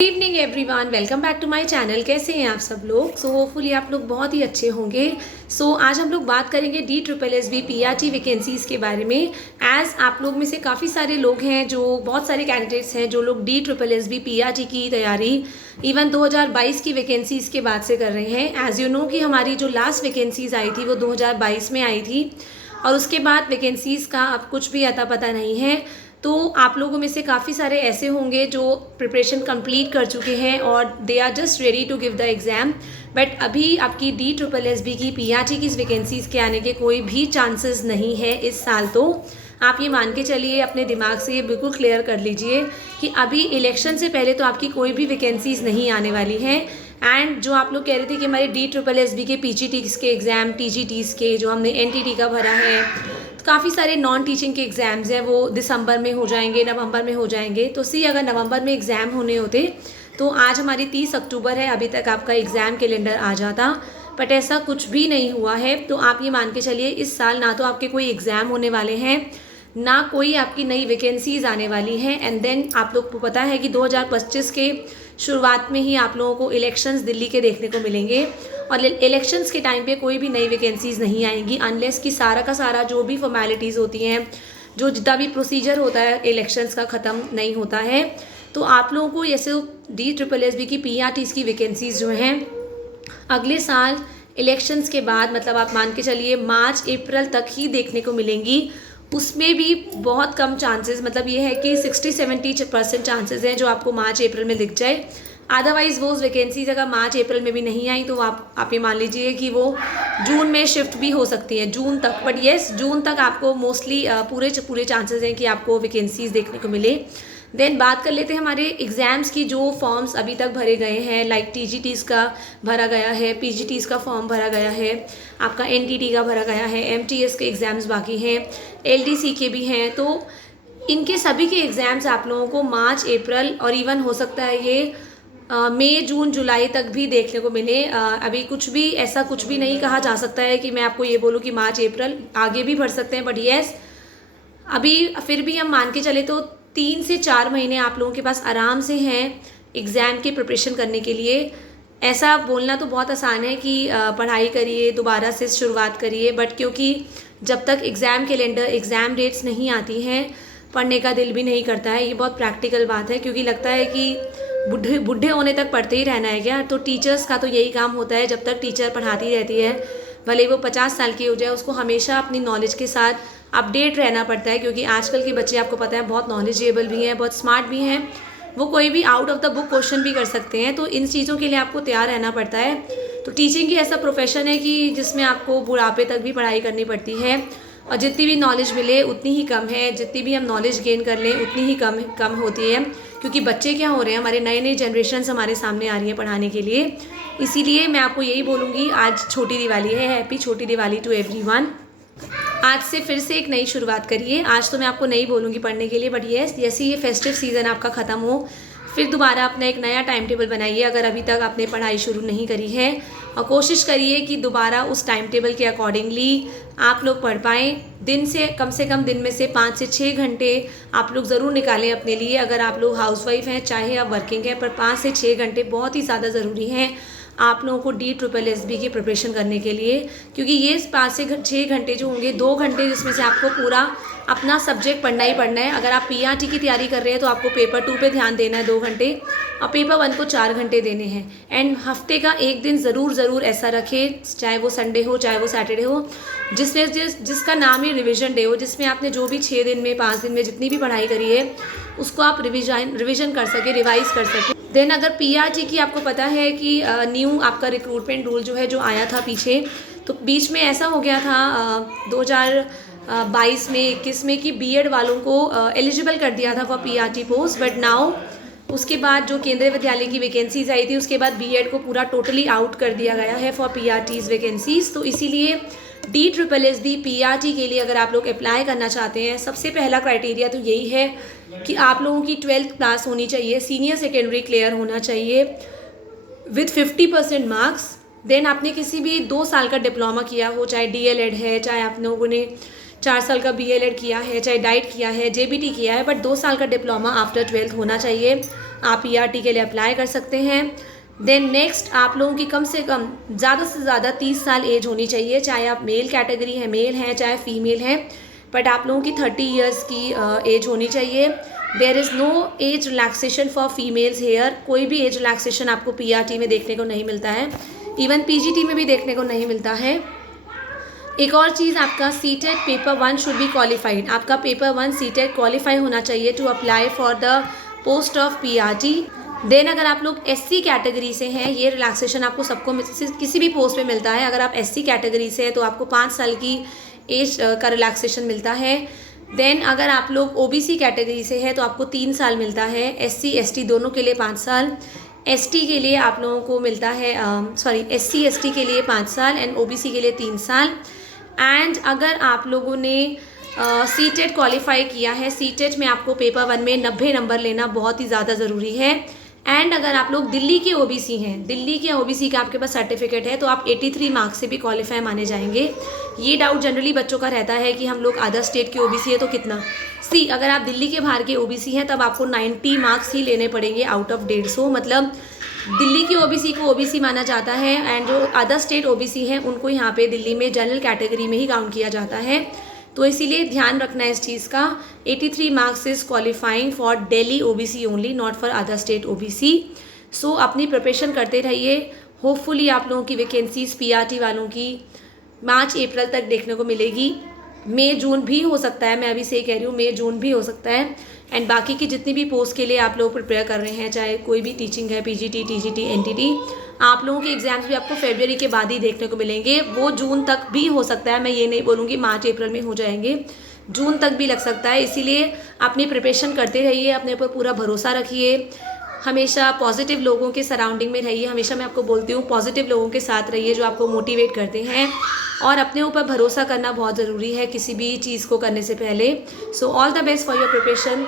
Evening everyone, welcome back to my channel. कैसे हैं आप सब लोग? होपफुली आप लोग बहुत ही अच्छे होंगे। आज हम लोग बात करेंगे DSSB PRT वैकेंसीज़ के बारे में। एज़ आप लोग में से काफ़ी सारे लोग हैं, जो बहुत सारे कैंडिडेट्स हैं जो लोग DSSB PRT की तैयारी इवन 2022 की वैकेंसीज़ के बाद से कर रहे हैं। एज़ यू नो कि हमारी जो लास्ट वैकेंसीज़ आई थी वो 2022 में आई थी और उसके बाद वैकेंसीज़ का अब कुछ भी अता पता नहीं है। तो आप लोगों में से काफ़ी सारे ऐसे होंगे जो प्रिपरेशन कंप्लीट कर चुके हैं और they are just ready to give the exam, but अभी आपकी DSSB की PRT की वैकेंसीज़ के आने के कोई भी चांसेस नहीं है इस साल। तो आप ये मान के चलिए, अपने दिमाग से ये बिल्कुल क्लियर कर लीजिए कि अभी इलेक्शन से पहले तो आपकी कोई भी वैकेंसीज़ नहीं आने वाली हैं। एंड जो आप लोग कह रहे थे कि हमारे DSSB के PGTs के एग्ज़ाम, TGTs के जो हमने NTT का भरा है, तो काफ़ी सारे नॉन टीचिंग के एग्ज़ाम्स हैं, वो दिसंबर में हो जाएंगे, नवंबर में हो जाएंगे। तो अगर नवंबर में एग्ज़ाम होने होते तो आज हमारी 30 अक्टूबर है, अभी तक आपका एग्ज़ाम कैलेंडर आ जाता, बट ऐसा कुछ भी नहीं हुआ है। तो आप ये मान के चलिए, इस साल ना तो आपके कोई एग्ज़ाम होने वाले हैं, ना कोई आपकी नई वैकेंसीज़ आने वाली हैं। एंड देन आप लोग को पता है कि 2025 के शुरुआत में ही आप लोगों को इलेक्शंस दिल्ली के देखने को मिलेंगे और इलेक्शंस के टाइम पे कोई भी नई वैकेंसीज़ नहीं आएंगी अनलेस कि सारा का सारा जो भी फॉर्मेलिटीज़ होती हैं, जो जितना भी प्रोसीजर होता है इलेक्शंस का, ख़त्म नहीं होता है। तो आप लोगों को जैसे DSSB की PRTs की वैकेंसीज़ जो हैं अगले साल इलेक्शंस के बाद, मतलब आप मान के चलिए मार्च अप्रैल तक ही देखने को मिलेंगी। उसमें भी बहुत कम चांसेस, मतलब ये है कि 60-70% चांसेस हैं जो आपको मार्च अप्रैल में दिख जाए। अदरवाइज़ वो वैकेंसीज अगर मार्च अप्रैल में भी नहीं आई तो आप ये मान लीजिए कि वो जून में शिफ्ट भी हो सकती है, जून तक। बट येस, जून तक आपको मोस्टली पूरे चांसेस हैं कि आपको वैकेंसीज देखने को मिले। देन बात कर लेते हैं हमारे एग्ज़ाम्स की। जो फॉर्म्स अभी तक भरे गए हैं, लाइक TGTs का भरा गया है, PGTs का फॉर्म भरा गया है, आपका NTT का भरा गया है, MTS के एग्ज़ाम्स बाकी हैं, LDC के भी हैं। तो इनके सभी के एग्ज़ाम्स आप लोगों को मार्च अप्रैल और इवन हो सकता है ये मई जून जुलाई तक भी देखने को मिले। अभी ऐसा कुछ भी नहीं कहा जा सकता है कि मैं आपको ये बोलूँ कि मार्च अप्रैल, आगे भी बढ़ सकते हैं। बट येस, अभी फिर भी हम मान के चले तो 3 से 4 महीने आप लोगों के पास आराम से हैं एग्ज़ाम की प्रिपरेशन करने के लिए। ऐसा बोलना तो बहुत आसान है कि पढ़ाई करिए, दोबारा से शुरुआत करिए, बट क्योंकि जब तक एग्ज़ाम कैलेंडर, एग्ज़ाम डेट्स नहीं आती हैं, पढ़ने का दिल भी नहीं करता है। ये बहुत प्रैक्टिकल बात है, क्योंकि लगता है कि बूढ़े होने तक पढ़ते ही रहना है क्या? तो टीचर्स का तो यही काम होता है, जब तक टीचर पढ़ाती रहती है, भले वो 50 साल की हो जाए, उसको हमेशा अपनी नॉलेज के साथ अपडेट रहना पड़ता है। क्योंकि आजकल के बच्चे आपको पता है बहुत नॉलेजेबल भी हैं, बहुत स्मार्ट भी हैं, वो कोई भी out of the book question भी कर सकते हैं। तो इन चीज़ों के लिए आपको तैयार रहना पड़ता है। तो टीचिंग ही ऐसा प्रोफेशन है कि जिसमें आपको बुढ़ापे तक भी पढ़ाई करनी पड़ती है, और जितनी भी नॉलेज मिले उतनी ही कम है, जितनी भी हम नॉलेज गेन कर लें उतनी ही कम होती है। क्योंकि बच्चे क्या हो रहे हैं, हमारे नए जनरेशन हमारे सामने आ रही है पढ़ाने के लिए। इसीलिए मैं आपको यही बोलूँगी, आज छोटी दिवाली है, हैप्पी छोटी दिवाली टू एवरीवन। आज से फिर से एक नई शुरुआत करिए। आज तो मैं आपको नहीं बोलूँगी पढ़ने के लिए, बट येस, जैसे ये फेस्टिव सीज़न आपका ख़त्म हो, फिर दोबारा अपना एक नया टाइम टेबल बनाइए। अगर अभी तक आपने पढ़ाई शुरू नहीं करी है, और कोशिश करिए कि दोबारा उस टाइम टेबल के अकॉर्डिंगली आप लोग पढ़ पाएँ। दिन से कम दिन में से 5 से 6 घंटे आप लोग ज़रूर निकालें अपने लिए। अगर आप लोग हाउसवाइफ हैं, चाहे आप वर्किंग हैं, पर 5 से 6 घंटे बहुत ही ज़्यादा ज़रूरी हैं आप लोगों को DSSB की प्रिपरेशन करने के लिए। क्योंकि ये 5 से 6 घंटे जो होंगे, 2 घंटे जिसमें से आपको पूरा अपना सब्जेक्ट पढ़ना ही पढ़ना है। अगर आप PRT की तैयारी कर रहे हैं तो आपको पेपर 2 पे ध्यान देना है 2 घंटे, और पेपर 1 को 4 घंटे देने हैं। एंड हफ्ते का एक दिन ज़रूर ऐसा रखें, चाहे वो संडे हो, चाहे वो सैटरडे हो, जिसका नाम ही रिविज़न डे हो, जिसमें आपने जो भी 6 दिन में, 5 दिन में जितनी भी पढ़ाई करी है उसको आप रिविज़न कर सके, रिवाइज़ कर सके। देन अगर PRT की आपको पता है कि न्यू आपका रिक्रूटमेंट रूल जो है, जो आया था पीछे, तो बीच में ऐसा हो गया था 2022 में, 21 में, कि BEd वालों को एलिजिबल कर दिया था for PRT post. But now उसके बाद जो केंद्रीय विद्यालय की वैकेंसीज आई थी, उसके बाद BEd को पूरा टोटली आउट कर दिया गया है फॉर PRTs वैकेंसीज। तो इसीलिए DSSB PRT के लिए अगर आप लोग अप्लाई करना चाहते हैं, सबसे पहला क्राइटेरिया तो यही है कि आप लोगों की 12th क्लास होनी चाहिए, सीनियर सेकेंडरी क्लियर होना चाहिए विथ 50% मार्क्स। देन आपने किसी भी 2 साल का डिप्लोमा किया हो, चाहे DLED है, चाहे आप लोगों ने 4 साल का BLED किया है, चाहे डाइट किया है, JBT किया है, बट 2 साल का डिप्लोमा आफ्टर 12th होना चाहिए। आप PRT के लिए अप्लाई कर सकते हैं। देन नेक्स्ट, आप लोगों की कम से कम ज़्यादा से ज़्यादा 30 साल एज होनी चाहिए, चाहे आप मेल कैटेगरी है, मेल हैं, चाहे फीमेल हैं, बट आप लोगों की 30 ईयर्स की एज होनी चाहिए। There is no age relaxation for females here. कोई भी एज रिलैक्सेशन आपको PRT में देखने को नहीं मिलता है, इवन PGT में भी देखने को नहीं मिलता है। एक और चीज़, आपका CTET paper 1 should be qualified. आपका पेपर 1 CTET क्वालिफाई होना चाहिए to apply for the post of PRT। Then अगर आप लोग SC कैटेगरी से हैं, ये रिलैक्सेशन आपको सबको किसी भी पोस्ट पे मिलता है। अगर आप SC कैटेगरी से हैं तो आपको 5 साल की एज का रिलैक्सेशन मिलता है। देन अगर आप लोग OBC कैटेगरी से है तो आपको 3 साल मिलता है। SC ST दोनों के लिए 5 साल। ST के लिए आप लोगों को मिलता है SC ST के लिए 5 साल एंड OBC के लिए 3 साल। एंड अगर आप लोगों ने CTET क्वालिफाई किया है, CTET में आपको पेपर 1 में 90 नंबर लेना बहुत ही ज़्यादा ज़रूरी है। एंड अगर आप लोग दिल्ली के OBC हैं, दिल्ली के OBC का आपके पास सर्टिफिकेट है, तो आप 83 मार्क्स से भी क्वालिफाई माने जाएंगे। ये डाउट जनरली बच्चों का रहता है कि हम लोग अदर स्टेट के OBC है तो कितना। अगर आप दिल्ली के बाहर के OBC हैं तब आपको 90 मार्क्स ही लेने पड़ेंगे आउट ऑफ 150। मतलब दिल्ली की OBC को OBC माना जाता है एंड जो अदर स्टेट OBC हैं उनको यहाँ पे दिल्ली में जनरल कैटेगरी में ही काउंट किया जाता है। तो इसीलिए ध्यान रखना है इस चीज़ का। 83 marks is qualifying for Delhi OBC only, not for other state OBC। सो अपनी प्रिपरेशन करते रहिए। होपफुली आप लोगों की वैकेंसीज PRT वालों की मार्च अप्रैल तक देखने को मिलेगी। मई जून भी हो सकता है, मैं अभी से कह रही हूँ, मई जून भी हो सकता है। एंड बाकी की जितनी भी पोस्ट के लिए आप लोग प्रिपेयर कर रहे हैं, चाहे कोई भी टीचिंग है, PGT TGT NTT, आप लोगों के एग्जाम्स भी आपको फरवरी के बाद ही देखने को मिलेंगे। वो जून तक भी हो सकता है, मैं ये नहीं बोलूँगी मार्च अप्रैल में हो जाएंगे, जून तक भी लग सकता है। इसीलिए अपनी प्रिपरेशन करते रहिए, अपने ऊपर पूरा भरोसा रखिए, हमेशा पॉजिटिव लोगों के सराउंडिंग में रहिए। हमेशा मैं आपको बोलती हूँ पॉजिटिव लोगों के साथ रहिए जो आपको मोटिवेट करते हैं, और अपने ऊपर भरोसा करना बहुत ज़रूरी है किसी भी चीज़ को करने से पहले। So all the best for your preparation.